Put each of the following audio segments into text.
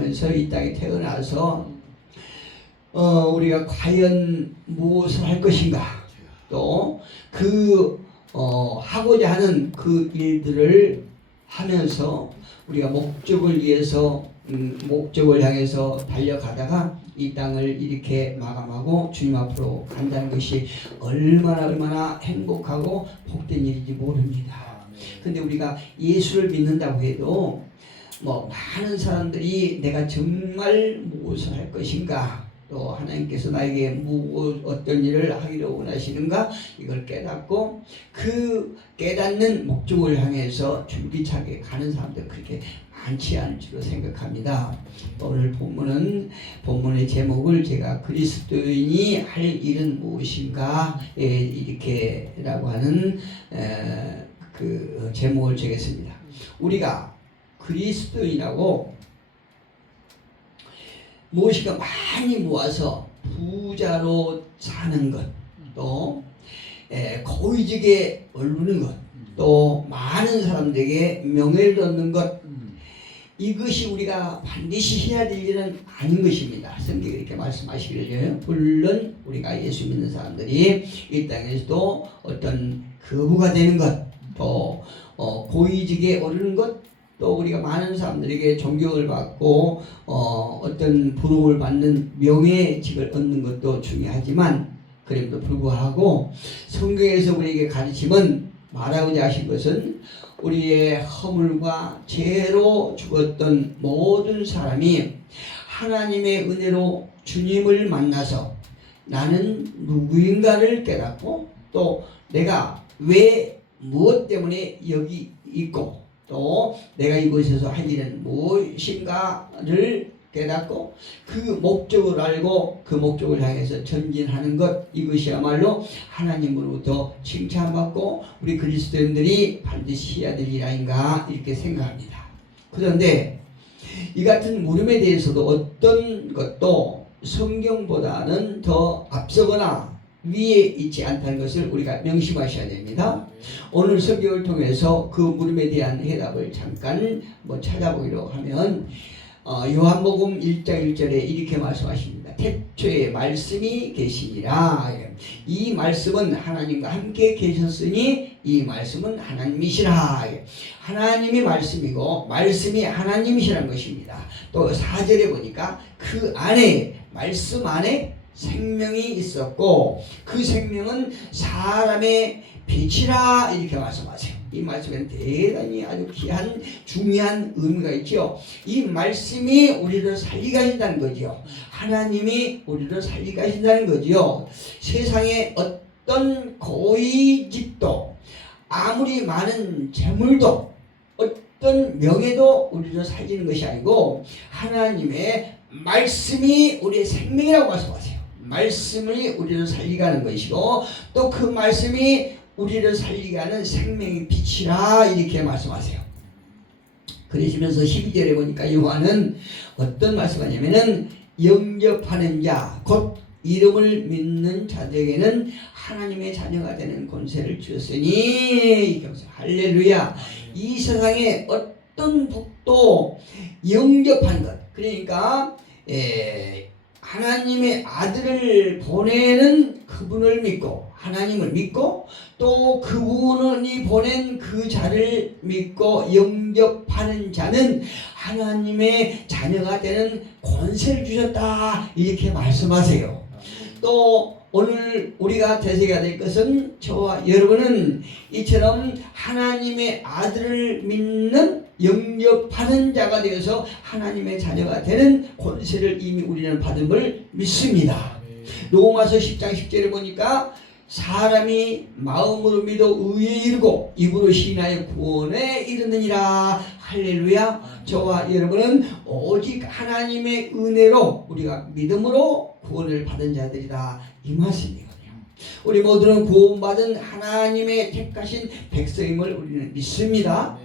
하면서 이 땅에 태어나서 우리가 과연 무엇을 할 것인가, 또 하고자 하는 그 일들을 하면서 우리가 목적을 위해서 목적을 향해서 달려가다가 이 땅을 이렇게 마감하고 주님 앞으로 간다는 것이 얼마나 행복하고 복된 일인지 모릅니다. 근데 우리가 예수를 믿는다고 해도 많은 사람들이 내가 정말 무엇을 할 것인가, 또 하나님께서 나에게 어떤 일을 하기를 원하시는가, 이걸 깨닫고 그 깨닫는 목적을 향해서 줄기차게 가는 사람들 그렇게 많지 않을 줄로 생각합니다. 오늘 본문의 제목을 제가 그리스도인이 할 일은 무엇인가 이렇게라고 하는 그 제목을 정했습니다. 우리가 그리스도인이라고 무엇인가 많이 모아서 부자로 사는 것, 또 고위직에 오르는 것, 또 많은 사람들에게 명예를 얻는 것, 이것이 우리가 반드시 해야 될 일은 아닌 것입니다. 성경이 이렇게 말씀하시기를, 물론 우리가 예수 믿는 사람들이 이 땅에서도 어떤 거부가 되는 것, 또 고위직에 오르는 것, 또 우리가 많은 사람들에게 존경을 받고 어떤 부름을 받는 명예직을 얻는 것도 중요하지만, 그럼에도 불구하고 성경에서 우리에게 가르침은, 말하고자 하신 것은 우리의 허물과 죄로 죽었던 모든 사람이 하나님의 은혜로 주님을 만나서 나는 누구인가를 깨닫고, 또 내가 왜 무엇 때문에 여기 있고, 또 내가 이곳에서 할 일은 무엇인가를 깨닫고 그 목적을 알고 그 목적을 향해서 전진하는 것, 이것이야말로 하나님으로부터 칭찬받고 우리 그리스도인들이 반드시 해야 될 일 아닌가 이렇게 생각합니다. 그런데 이 같은 물음에 대해서도 어떤 것도 성경보다는 더 앞서거나 위에 있지 않다는 것을 우리가 명심하셔야 됩니다. 오늘 성경을 통해서 그 물음에 대한 해답을 잠깐 찾아보기로 하면 요한복음 1장 1절에 이렇게 말씀하십니다. 태초에 말씀이 계시니라. 이 말씀은 하나님과 함께 계셨으니 이 말씀은 하나님이시라. 하나님이 말씀이고 말씀이 하나님이시라는 것입니다. 또 4절에 보니까 그 안에, 말씀 안에 생명이 있었고 그 생명은 사람의 빛이라, 이렇게 말씀하세요. 이 말씀에는 대단히 아주 귀한 중요한 의미가 있죠. 이 말씀이 우리를 살리게 하신다는 거죠. 하나님이 우리를 살리게 하신다는 거죠. 세상에 어떤 고위직도, 아무리 많은 재물도, 어떤 명예도 우리를 살리는 것이 아니고 하나님의 말씀이 우리의 생명이라고 말씀하세요. 말씀이 우리를 살리게 하는 것이고 또 그 말씀이 우리를 살리게 하는 생명의 빛이라, 이렇게 말씀하세요. 그러시면서 12절에 보니까 요한은 어떤 말씀하냐면은 영접하는 자, 곧 이름을 믿는 자들에게는 하나님의 자녀가 되는 권세를 주었으니, 할렐루야. 이 세상에 어떤 복도 영접하는 것, 그러니까 하나님의 아들을 보내는 그분을 믿고, 하나님을 믿고 또 그분이 보낸 그 자를 믿고 영접하는 자는 하나님의 자녀가 되는 권세를 주셨다, 이렇게 말씀하세요. 또 오늘 우리가 되새겨야 될 것은, 저와 여러분은 이처럼 하나님의 아들을 믿는 영접하는 자가 되어서 하나님의 자녀가 되는 권세를 이미 우리는 받음을 믿습니다. 로마서 10장 10절에 보니까 사람이 마음으로 믿어 의에 이르고 입으로 시인하여 구원에 이르느니라. 할렐루야. 저와 여러분은 오직 하나님의 은혜로 우리가 믿음으로 구원을 받은 자들이다, 이 말씀이거든요. 우리 모두는 구원받은 하나님의 택하신 백성임을 우리는 믿습니다.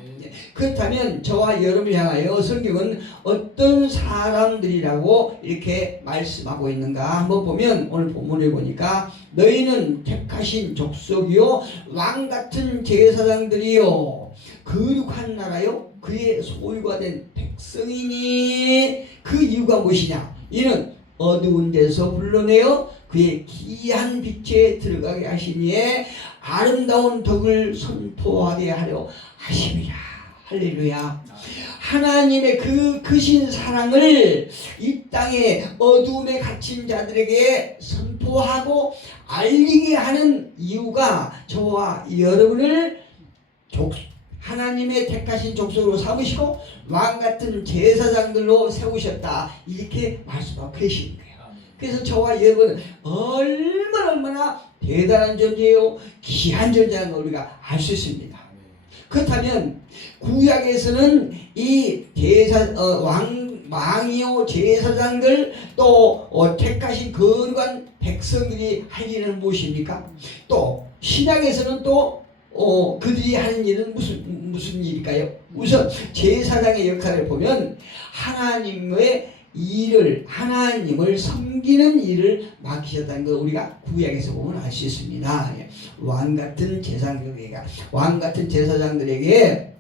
그렇다면 저와 여러분을 향하여 성경은 어떤 사람들이라고 이렇게 말씀하고 있는가 한번 보면, 오늘 본문에 보니까 너희는 택하신 족속이요 왕같은 제사장들이요 거룩한 나라요 그의 소유가 된 백성이니, 그 이유가 무엇이냐? 이는 어두운 데서 불러내어 그의 귀한 빛에 들어가게 하시니에 아름다운 덕을 선포하게 하려 하심이라. 할렐루야. 하나님의 그 크신 사랑을 이 땅에 어두움에 갇힌 자들에게 선포하고 알리게 하는 이유가 저와 여러분을 하나님의 택하신 족속으로 삼으시고 왕같은 제사장들로 세우셨다, 이렇게 말씀하고 계신 거예요. 그래서 저와 여러분은 얼마나 대단한 존재요, 귀한 존재라는 걸 우리가 알 수 있습니다. 그렇다면 구약에서는 이 왕이요 제사장들 또 택하신 거룩한 백성들이 할 일은 무엇입니까? 또 신약에서는 또 그들이 하는 일은 무슨 일일까요? 우선 제사장의 역할을 보면 하나님을 섬기는 일을 맡기셨다는 걸 우리가 구약에서 보면 알 수 있습니다. 왕같은 제사장들에게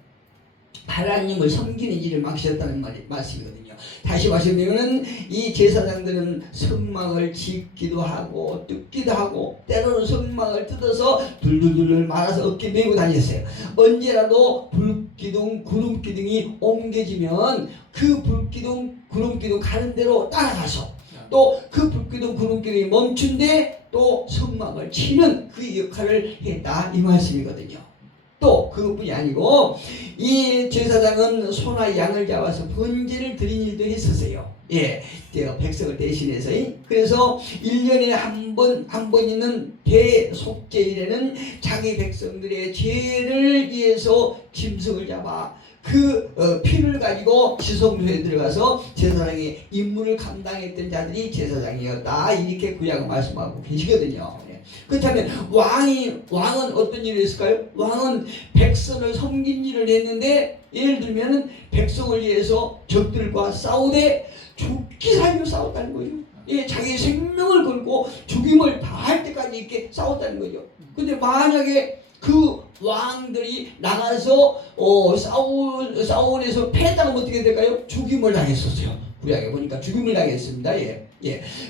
하나님을 섬기는 일을 맡기셨다는 말씀이거든요. 다시 말씀드리면 이 제사장들은 성막을 짓기도 하고 뜯기도 하고 때로는 성막을 뜯어서 둘둘둘 말아서 어깨에 메고 다녔어요. 언제라도 불기둥 구름기둥이 옮겨지면 그 불기둥 구름기둥 가는 대로 따라가서 또 그 불기둥 구름기둥이 멈춘데 또 성막을 치는 그 역할을 했다, 이 말씀이거든요. 또 그것뿐이 아니고 이 제사장은 소나 양을 잡아서 번제를 드린 일도 했었어요. 백성을 대신해서. 그래서 1년에 한 번 있는 대속죄일에는 자기 백성들의 죄를 위해서 짐승을 잡아 그 피를 가지고 지성소에 들어가서 제사장의 임무를 감당했던 자들이 제사장이었다, 이렇게 구약은 말씀하고 계시거든요. 그렇다면 왕은 어떤 일을 했을까요? 왕은 백성을 섬긴 일을 했는데, 예를 들면 백성을 위해서 적들과 싸우되 죽기 살기로 싸웠다는 거죠. 자기 생명을 걸고 죽임을 다할 때까지 이렇게 싸웠다는 거죠. 근데 만약에 그 왕들이 나가서 싸움에서 패했다면 어떻게 될까요? 죽임을 당했었어요. 구약에 보니까 죽임을 당했습니다.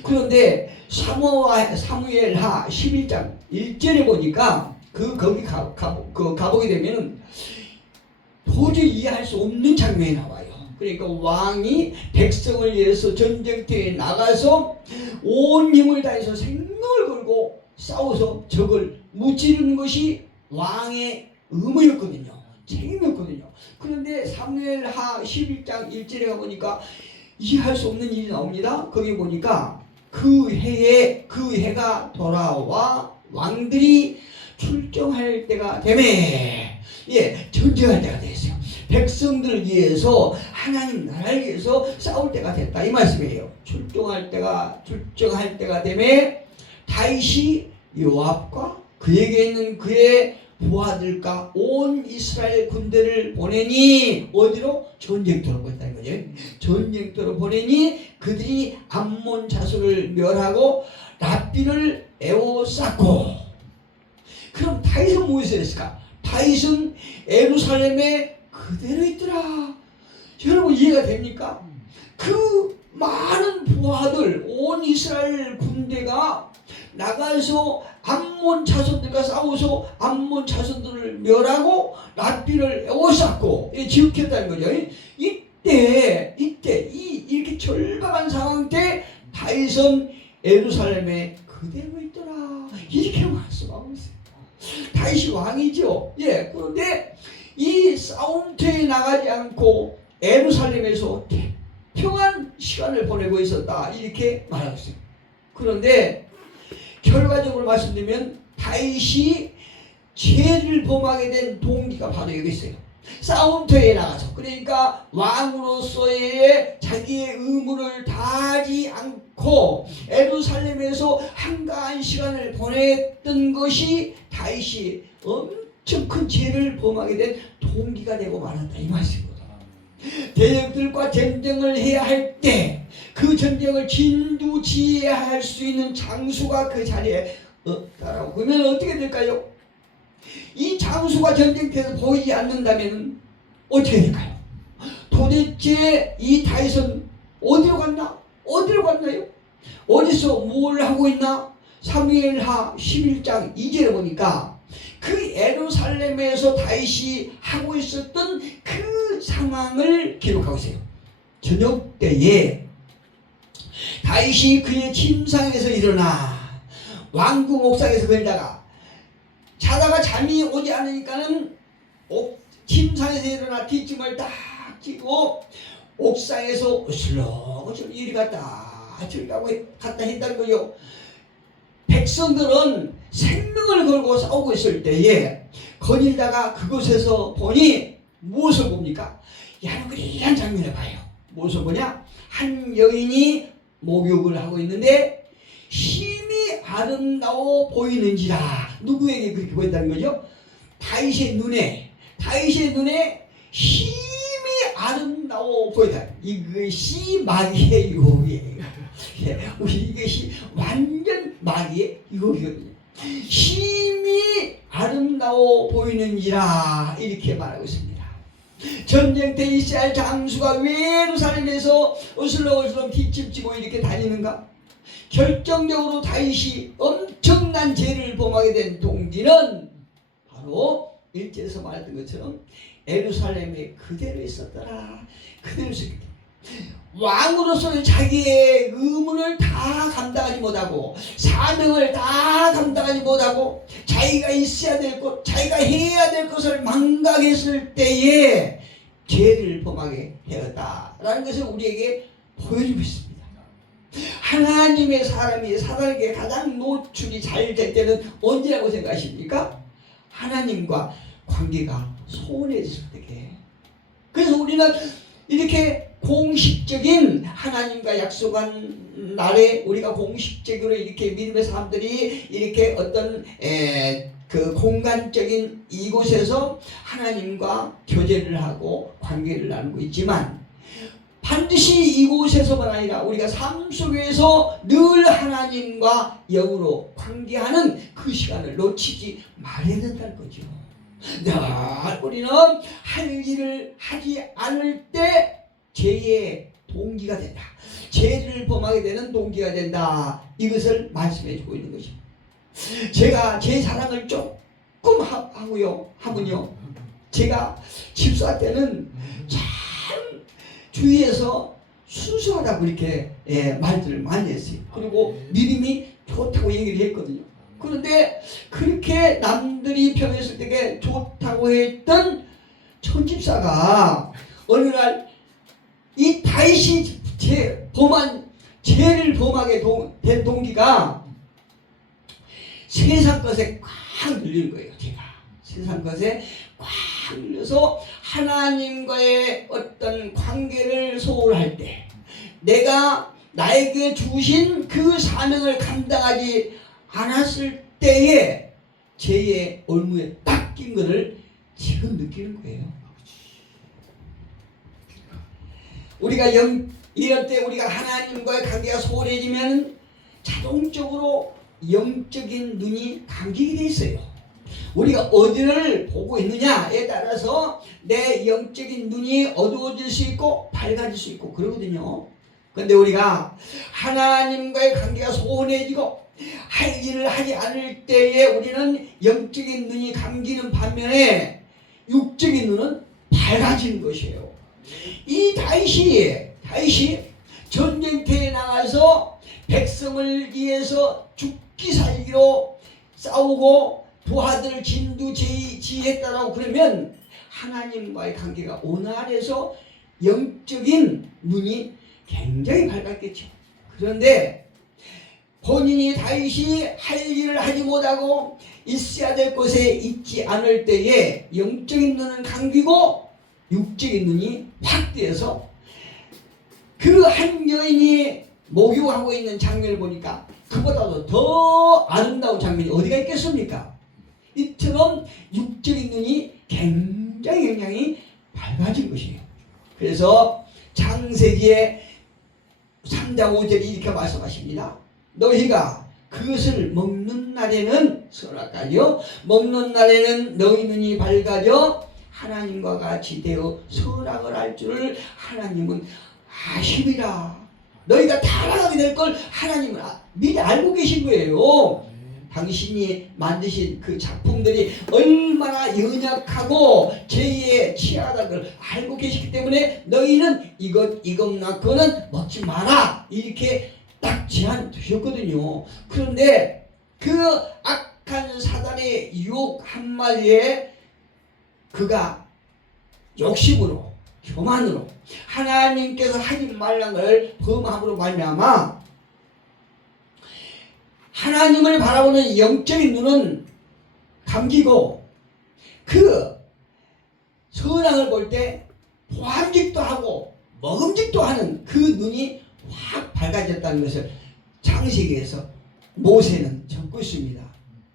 그런데 사무엘하 11장 1절에 보니까 거기 가보게 되면 도저히 이해할 수 없는 장면이 나와요. 그러니까 왕이 백성을 위해서 전쟁터에 나가서 온 힘을 다해서 생명을 걸고 싸워서 적을 무찌르는 것이 왕의 의무였거든요. 책임이었거든요. 그런데 사무엘하 11장 1절에 가보니까 이해할 수 없는 일이 나옵니다. 거기 보니까 그 해가 돌아와 왕들이 출정할 때가 되매, 전쟁할 때가 됐어요. 백성들을 위해서, 하나님 나라를 위해서 싸울 때가 됐다, 이 말씀이에요. 출정할 때가 되매 다윗이 요압과 그에게 있는 그의 부하들과 온 이스라엘 군대를 보내니, 어디로? 전쟁터로 보냈다는 거죠. 전쟁터로 보내니 그들이 암몬 자손을 멸하고 랍비를 에워쌌고. 그럼 다윗은 무엇을 했을까? 다윗은 예루살렘에 그대로 있더라. 여러분 이해가 됩니까? 그 많은 부하들, 온 이스라엘 군대가 나가서 암몬 자손들과 싸워서 암몬 자손들을 멸하고 랍비를 에워쌌고 지옥했다는 거죠. 이때 이렇게 절박한 상황 때 다윗은 예루살렘에 그대로 있더라, 이렇게 말씀하고 있어요. 다윗이 왕이죠. 그런데 이 싸움터에 나가지 않고 예루살렘에서 평안 시간을 보내고 있었다, 이렇게 말하고 있어요. 그런데 결과적으로 말씀드리면 다윗이 죄를 범하게 된 동기가 바로 여기 있어요. 싸움터에 나가서, 그러니까 왕으로서의 자기의 의무를 다하지 않고 예루살렘에서 한가한 시간을 보냈던 것이 다윗이 엄청 큰 죄를 범하게 된 동기가 되고 말았다, 이 말씀입니다. 대적들과 전쟁을 해야 할 때 그 전쟁을 진두지휘할 수 있는 장수가 그 자리에 없다라고 그러면 어떻게 될까요? 이 장수가 전쟁터에서 보이지 않는다면 어떻게 될까요? 도대체 이 다윗은 어디로 갔나? 어디로 갔나요? 어디서 뭘 하고 있나? 사무엘하 11장 2절에 보니까 그 예루살렘에서 다윗이 하고 있었던 그 상황을 기록하고 있어요. 저녁 때에 다윗이 그의 침상에서 일어나 왕궁 옥상에서 걸다가 자다가 잠이 오지 않으니까는 침상에서 일어나 뒷짐을 딱 찌고 옥상에서 어슬렁어슬렁 이리 갔다 저리 갔다 했다는 거요. 백성들은 생명을 걸고 싸우고 있을 때에 거닐다가 그곳에서 보니 무엇을 봅니까? 야릇한 장면을 봐요. 무엇을 보냐? 한 여인이 목욕을 하고 있는데 힘이 아름다워 보이는지라. 누구에게 그렇게 보였다는 거죠? 다윗의 눈에 힘이 아름다워 보인다. 이것이 마귀의 유혹이에요. 우리 이것이 완전 마귀의 유혹이거든요. 힘이 아름다워 보이는지라 이렇게 말하고 있습니다. 전쟁 때 이스라엘 장수가 왜 예루살렘에서 어슬렁어슬렁 뒷짐지고 이렇게 다니는가? 결정적으로 다윗이 엄청난 죄를 범하게 된 동기는 바로 1절에서 말했던 것처럼 예루살렘에 그대로 있었더라. 그대로 있었기 때문에 왕으로서는 자기의 의무를 다 감당하지 못하고 사명을 다 감당하지 못하고 자기가 있어야 될 것, 자기가 해야 될 것을 망각했을 때에 죄를 범하게 되었다라는 것을 우리에게 보여주고 있습니다. 하나님의 사람이 사단에게 가장 노출이 잘 될 때는 언제라고 생각하십니까? 하나님과 관계가 소원해졌을 때에. 그래서 우리는 이렇게 공식적인 하나님과 약속한 날에 우리가 공식적으로 이렇게 믿음의 사람들이 이렇게 어떤 그 공간적인 이곳에서 하나님과 교제를 하고 관계를 나누고 있지만 반드시 이곳에서만 아니라 우리가 삶 속에서 늘 하나님과 영으로 관계하는 그 시간을 놓치지 말아야 된다는 거죠. 늘 우리는 할 일을 하지 않을 때 죄의 동기가 된다. 죄를 범하게 되는 동기가 된다. 이것을 말씀해 주고 있는 것입니다. 제가 제 자랑을 조금 하면요. 제가 집사 때는 참 주위에서 순수하다고 이렇게 말들을 많이 했어요. 그리고 믿음이 좋다고 얘기를 했거든요. 그런데 그렇게 남들이 평했을 때 좋다고 했던 천집사가 어느 날 이 다윗이 죄를 범하게 된 동기가 세상 것에 꽉 눌리는 거예요. 제가 세상 것에 꽉 눌려서 하나님과의 어떤 관계를 소홀할 때 내가 나에게 주신 그 사명을 감당하지 않았을 때에 죄의 올무에 딱 낀 것을 지금 느끼는 거예요. 우리가 이럴 때 우리가 하나님과의 관계가 소홀해지면 자동적으로 영적인 눈이 감기게 돼 있어요. 우리가 어디를 보고 있느냐에 따라서 내 영적인 눈이 어두워질 수 있고 밝아질 수 있고 그러거든요. 그런데 우리가 하나님과의 관계가 소원해지고 할 일을 하지 않을 때에 우리는 영적인 눈이 감기는 반면에 육적인 눈은 밝아지는 것이에요. 이 다윗이 전쟁터에 나가서 백성을 위해서 죽기 살기로 싸우고 부하들을 진두지휘했다라고 그러면 하나님과의 관계가 온화해서 영적인 눈이 굉장히 밝았겠죠. 그런데 본인이 다윗이 할 일을 하지 못하고 있어야 될 곳에 있지 않을 때에 영적인 눈은 감기고 육적인 눈이 확 뜨여서 그 한 여인이 목욕하고 있는 장면을 보니까 그보다도 더 아름다운 장면이 어디가 있겠습니까? 이처럼 육적인 눈이 굉장히 밝아진 것이에요. 그래서 창세기의 3장 5절이 이렇게 말씀하십니다. 너희가 그것을 먹는 날에는 선악과요 먹는 날에는 너희 눈이 밝아져 하나님과 같이 되어 선악을 알 줄을 하나님은 아심이라. 너희가 타락하게 될 걸 하나님은 미리 알고 계신 거예요. 당신이 만드신 그 작품들이 얼마나 연약하고 죄에 취하다는 걸 알고 계시기 때문에 너희는 이것나 그거는 먹지 마라 이렇게 딱 제한 두셨거든요. 그런데 그 악한 사단의 유혹 한마디에 그가 욕심으로 교만으로 하나님께서 하지 말란 걸 범함으로 말미암아 하나님을 바라보는 영적인 눈은 감기고 그 선악을 볼 때 보암직도 하고 먹음직도 하는 그 눈이 확 밝아졌다는 것을 창세기에서 모세는 적고 있습니다.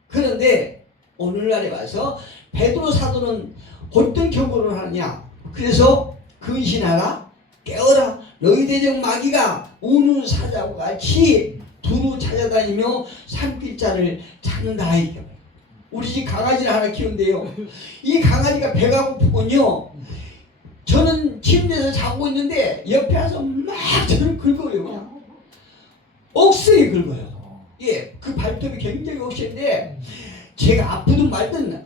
그런데 오늘날에 와서 베드로 사도는 어떤 경고를 하느냐. 그래서 근신하라 깨어라 너희 대적 마귀가 우는 사자와 같이 두루 찾아다니며 산길자를 찾는다. 우리 집 강아지를 하나 키우는데요. 이 강아지가 배가 고프군요. 저는 침대에서 자고 있는데 옆에 와서 막 저를 긁어요. 그냥 억세게 긁어요. 예, 그 발톱이 굉장히 억세인데 제가 아프든 말든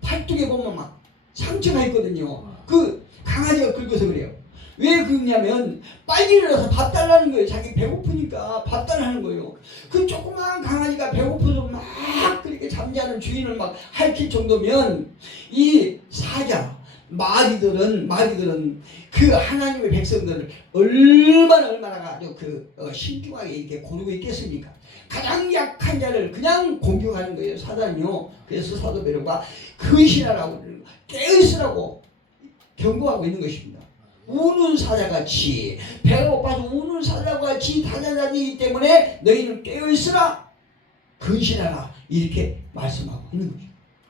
팔뚝에 보면 막 상처가 있거든요. 그 강아지가 긁어서 그래요. 왜 그러냐면 빨리 일어나서 밥 달라는 거예요. 자기 배고프니까 밥 달라는 거예요. 그 조그마한 강아지가 배고파서 막 그렇게 잠자는 주인을 막 핥힐 정도면 이 사자 마귀들은 그 하나님의 백성들을 얼마나 신중하게 이렇게 고르고 있겠습니까? 가장 약한 자를 그냥 공격하는 거예요. 사단이요. 그래서 사도 베드로가 근신하라고 깨어있으라고 경고하고 있는 것입니다. 우는 사자같이 배가 고파서 우는 사자같이 다녀다니기 때문에 너희는 깨어있으라 근신하라 이렇게 말씀하고 있는 거죠.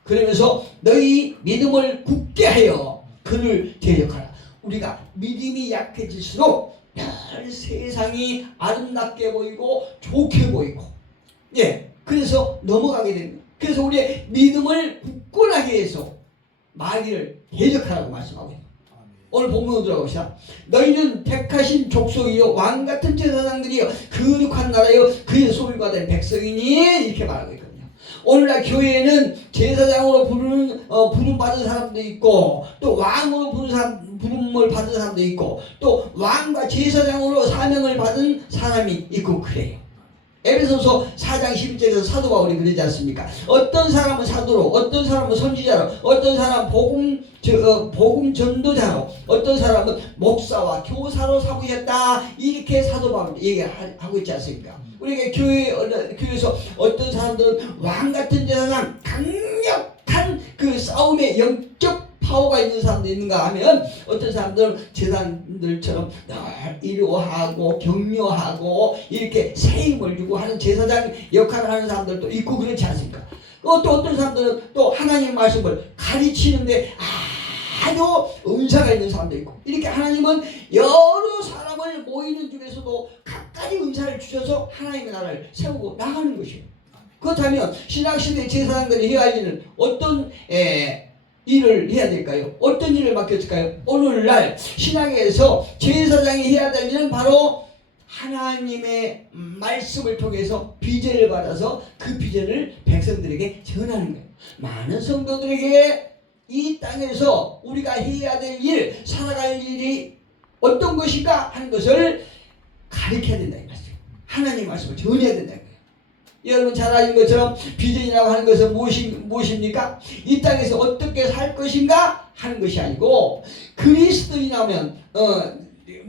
그러면서 너희 믿음을 굳게 하여 그를 대적하라. 우리가 믿음이 약해질수록 세상이 아름답게 보이고 좋게 보이고 그래서 넘어가게 됩니다. 그래서 우리의 믿음을 굳건하게 해서 마귀를 대적하라고 말씀하고 있습니다. 오늘 본문으로 들어갑시다. 너희는 택하신 족속이요 왕같은 제사장들이요 거룩한 나라요 그의 소유를 받은 백성이니 이렇게 말하고 있거든요. 오늘날 교회에는 제사장으로 부름 받은 사람도 있고 또 왕으로 부름을 받은 사람도 있고 또 왕과 제사장으로 사명을 받은 사람이 있고 그래요. 에베소서 4장 11절에서 사도 바울이 그러지 않습니까? 어떤 사람은 사도로, 어떤 사람은 선지자로, 어떤 사람은 복음 전도자로, 어떤 사람은 목사와 교사로 삼으셨다. 이렇게 사도 바울이 얘기하고 있지 않습니까? 우리가 교회에서 어떤 사람들은 왕 같은 제사장, 강력한 그 싸움의 영적 파워가 있는 사람도 있는가 하면 어떤 사람들은 제사장들처럼 늘 위로하고 격려하고 이렇게 세임을 주고 하는 제사장 역할을 하는 사람들도 있고 그렇지 않습니까? 또 어떤 사람들은 또 하나님 말씀을 가르치는데 아주 은사가 있는 사람도 있고 이렇게 하나님은 여러 사람을 모이는 중에서도 각가지 은사를 주셔서 하나님의 나라를 세우고 나가는 것이에요. 그렇다면 신약시대 제사장들이 해야 할 일은 어떤 일을 해야 될까요? 어떤 일을 맡겼을까요? 오늘날 신앙에서 제사장이 해야 될 일은 바로 하나님의 말씀을 통해서 비전을 받아서 그 비전을 백성들에게 전하는 거예요. 많은 성도들에게 이 땅에서 우리가 해야 될 일, 살아갈 일이 어떤 것인가 하는 것을 가르쳐야 된다 이 말이에요. 하나님의 말씀을 전해야 된다. 여러분 잘 아시는 것처럼 비전이라고 하는 것은 무엇입니까? 이 땅에서 어떻게 살 것인가 하는 것이 아니고 그리스도인이라면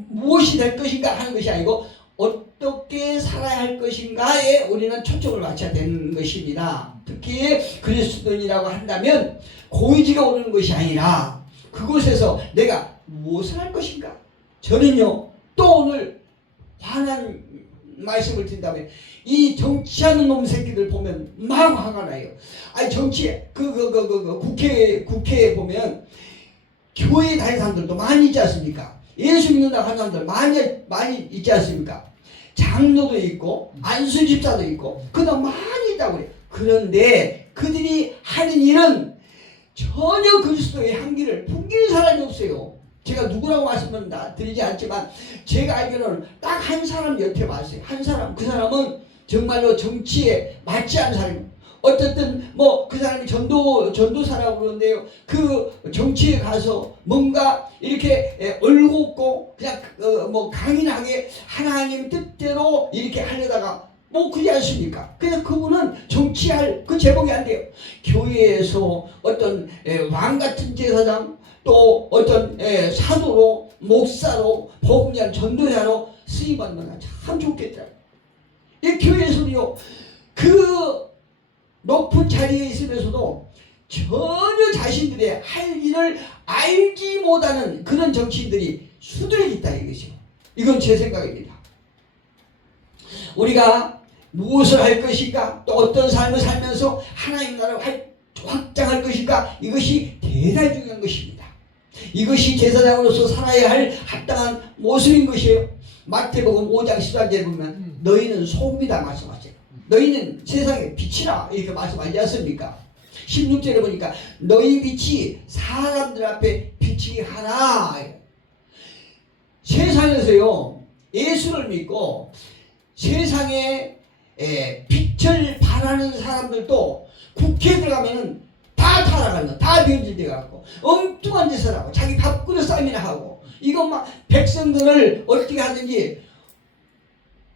무엇이 될 것인가 하는 것이 아니고 어떻게 살아야 할 것인가에 우리는 초점을 맞춰야 되는 것입니다. 특히 그리스도인이라고 한다면 고의지가 오르는 것이 아니라 그곳에서 내가 무엇을 할 것인가. 저는요 또 오늘 화난 말씀을 드린다면 이 정치하는 놈 새끼들 보면 막 화가 나요. 아니 정치 국회에 보면 교회 다니는 사람들도 많이 있지 않습니까? 예수 믿는다고 하는 사람들 많이 있지 않습니까? 장로도 있고 안수 집사도 있고 그다음 많이 있다고 그래요. 그런데 그들이 하는 일은 전혀 그리스도의 향기를 풍기는 사람이 없어요. 제가 누구라고 말씀은 드리지 않지만 제가 알기로는 딱 한 사람 여태 봤어요. 한 사람. 그 사람은 정말로 정치에 맞지 않은 사람이에요. 어쨌든 뭐 그 사람이 전도사라고 그러는데요. 그 정치에 가서 뭔가 이렇게 얼곱고 그냥 뭐 강인하게 하나님 뜻대로 이렇게 하려다가 뭐 그러지 않습니까? 그래서 그분은 정치할 그 제목이 안 돼요. 교회에서 어떤 왕 같은 제사장 또 어떤 사도로 목사로 복음자 전도자로 쓰임받는 참 좋겠더라고요. 이 교회에서는요 그 높은 자리에 있으면서도 전혀 자신들의 할 일을 알지 못하는 그런 정치인들이 수두룩 있다 이것이요. 이건 제 생각입니다. 우리가 무엇을 할 것인가 또 어떤 삶을 살면서 하나님 나라를 확장할 것인가 이것이 대단히 중요한 것입니다. 이것이 제사장으로서 살아야 할 합당한 모습인 것이에요. 마태복음 5장 14절에 보면 너희는 소금이다 말씀하세요. 너희는 세상의 빛이라 이렇게 말씀하지 않습니까? 16절에 보니까 너희 빛이 사람들 앞에 비치게 하라. 세상에서요 예수를 믿고 세상에 빛을 발하는 사람들도 국회에 들어가면은 다 타락하는 다 변질돼 갖고 엉뚱한 짓을 하고 자기 밥그릇 싸움이나 하고 이거 막 백성들을 어떻게 하든지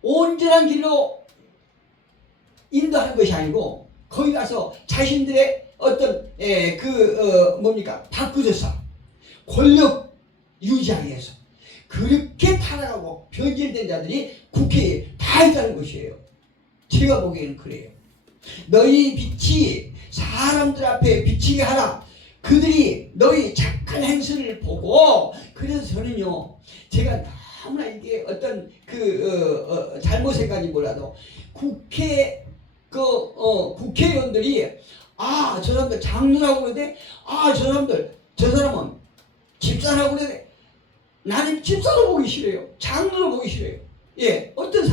온전한 길로 인도하는 것이 아니고 거기 가서 자신들의 어떤 뭡니까 밥그릇 싸움 권력 유지하기 위해서 그렇게 타락하고 변질된 자들이 국회에 다 있다는 것이에요. 제가 보기에는 그래요. 너희 빛이 사람들 앞에 비치게 하라. 그들이 너희 착한 행실을 보고 그래서 저는요 제가 너무나 이게 어떤 잘못생각이 몰라도 국회의원들이 저 사람들 장로라고 그러는데 저 사람은 집사라고 그러는데 나는 집사도 보기 싫어요. 장로도 보기 싫어요. 예, 어떤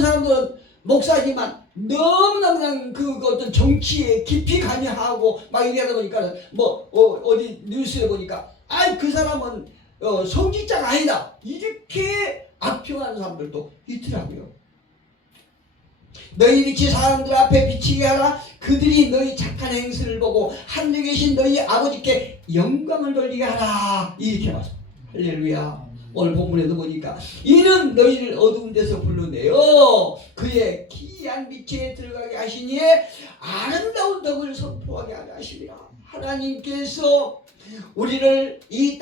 사람들은 목사지만 너무나 그 어떤 정치에 깊이 관여하고 막 이러다 보니까 어디 뉴스에 보니까 그 사람은 성직자가 아니다 이렇게 악평하는 사람들도 있더라고요. 너희 빛이 사람들 앞에 비치게 하라. 그들이 너희 착한 행실을 보고 하늘에 계신 너희 아버지께 영광을 돌리게 하라. 이렇게 말씀. 할렐루야. 오늘 본문에도 보니까 이는 너희를 어두운 데서 불러내어 그의 기이한 빛에 들어가게 하시니 아름다운 덕을 선포하게 하시리라. 하나님께서 우리를 이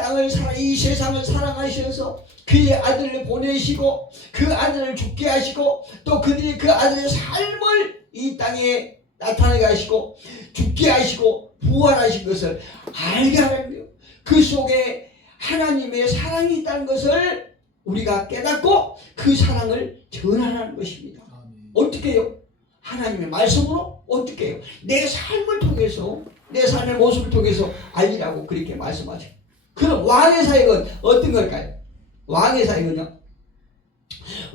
세상을 사랑하셔서 그의 아들을 보내시고 그 아들을 죽게 하시고 또 그들이 그 아들의 삶을 이 땅에 나타나게 하시고 죽게 하시고 부활하신 것을 알게 하는 거예요. 그 속에 하나님의 사랑이 있다는 것을 우리가 깨닫고 그 사랑을 전하는 것입니다. 어떻게 해요? 하나님의 말씀으로 어떻게 해요? 내 삶을 통해서 내 삶의 모습을 통해서 알리라고 그렇게 말씀하죠. 그럼 왕의 사역은 어떤 걸까요? 왕의 사역은요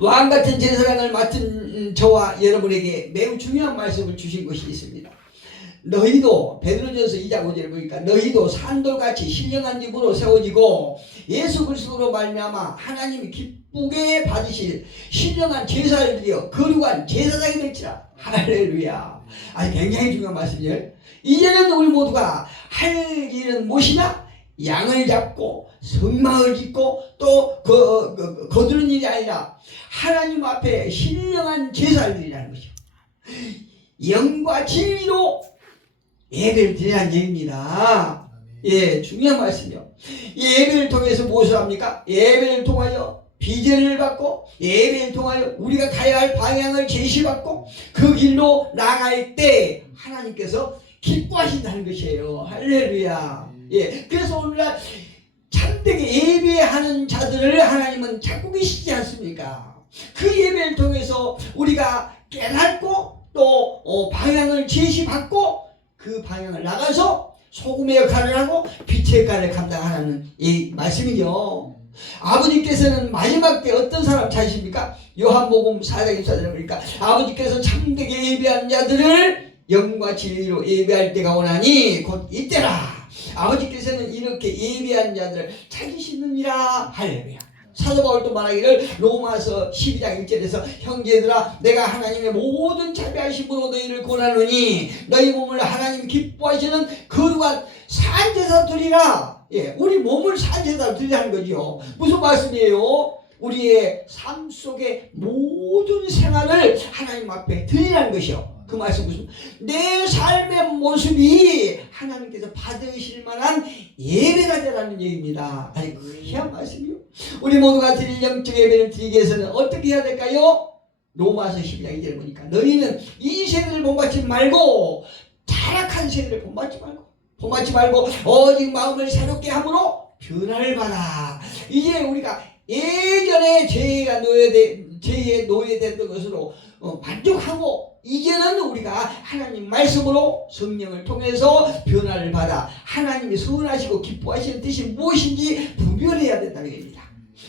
왕 같은 제사장을 맡은 저와 여러분에게 매우 중요한 말씀을 주신 것이 있습니다. 너희도 베드로전서 2장 5절에 보니까 너희도 산돌같이 신령한 집으로 세워지고 예수 그리스도로 말미암아 하나님이 기쁘게 받으실 신령한 제사를 드려 거룩한 제사장이 될지라. 할렐루야. 굉장히 중요한 말씀이에요. 이제는 우리 모두가 할 일은 무엇이냐? 양을 잡고 성막을 짓고 또 거두는 일이 아니라 하나님 앞에 신령한 제사를 드리라는 것이죠. 영과 진리로 예배를 드리라는 얘기입니다. 예, 중요한 말씀이요. 예배를 통해서 무엇을 합니까? 예배를 통하여 비전을 받고 예배를 통하여 우리가 가야 할 방향을 제시받고 그 길로 나갈 때 하나님께서 기뻐하신다는 것이에요. 할렐루야. 예, 그래서 오늘날 참되게 예배하는 자들을 하나님은 찾고 계시지 않습니까? 그 예배를 통해서 우리가 깨닫고 또 방향을 제시받고 그 방향을 나가서 소금의 역할을 하고 빛의 역할을 감당하라는 이 말씀이요. 아버지께서는 마지막 때 어떤 사람 찾으십니까? 요한복음 4장 24절에 보니까 아버지께서 참되게 예배하는 자들을 영과 진리로 예배할 때가 오나니 곧 이때라. 아버지께서는 이렇게 예비한 자들을 찾으시느니라. 할렐루야. 사도 바울도 말하기를 로마서 12장 1절에서 형제들아 내가 하나님의 모든 자비하심으로 너희를 권하노니 너희 몸을 하나님 기뻐하시는 거룩한 산제사 드리라. 예, 우리 몸을 산제사 드리라는 거죠. 무슨 말씀이에요? 우리의 삶 속의 모든 생활을 하나님 앞에 드리라는 것이요. 그 말씀 무슨 내 삶의 모습이 하나님께서 받으실 만한 예배가 되라는 얘기입니다. 아니 귀한 말씀이요. 우리 모두가 드릴 영적 예배를 드리기 위해서는 어떻게 해야 될까요? 로마서 12장 2절 보니까 너희는 이 세대를 본받지 말고 타락한 세대를 본받지 말고 오직 마음을 새롭게 함으로 변화를 받아. 이제 우리가 예전에 죄에 노예됐던 것으로 만족하고 만족하고 이제는 우리가 하나님 말씀으로 성령을 통해서 변화를 받아 하나님이 선하시고 기뻐하시는 뜻이 무엇인지 분별해야 된다는 얘기입니다.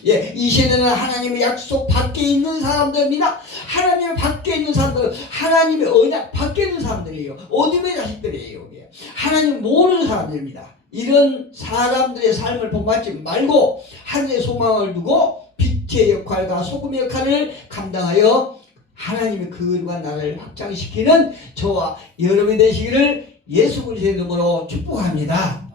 예, 이 세대는 하나님의 약속 밖에 있는 사람들입니다. 하나님 밖에 있는 사람들은 하나님의 언약 밖에 있는 사람들이에요. 어둠의 자식들이에요. 예. 하나님 모르는 사람들입니다. 이런 사람들의 삶을 본받지 말고 하늘의 소망을 두고 빛의 역할과 소금의 역할을 감당하여 하나님의 거룩한 나라를 확장시키는 저와 여러분이 되시기를 예수 그리스도의 이름으로 축복합니다.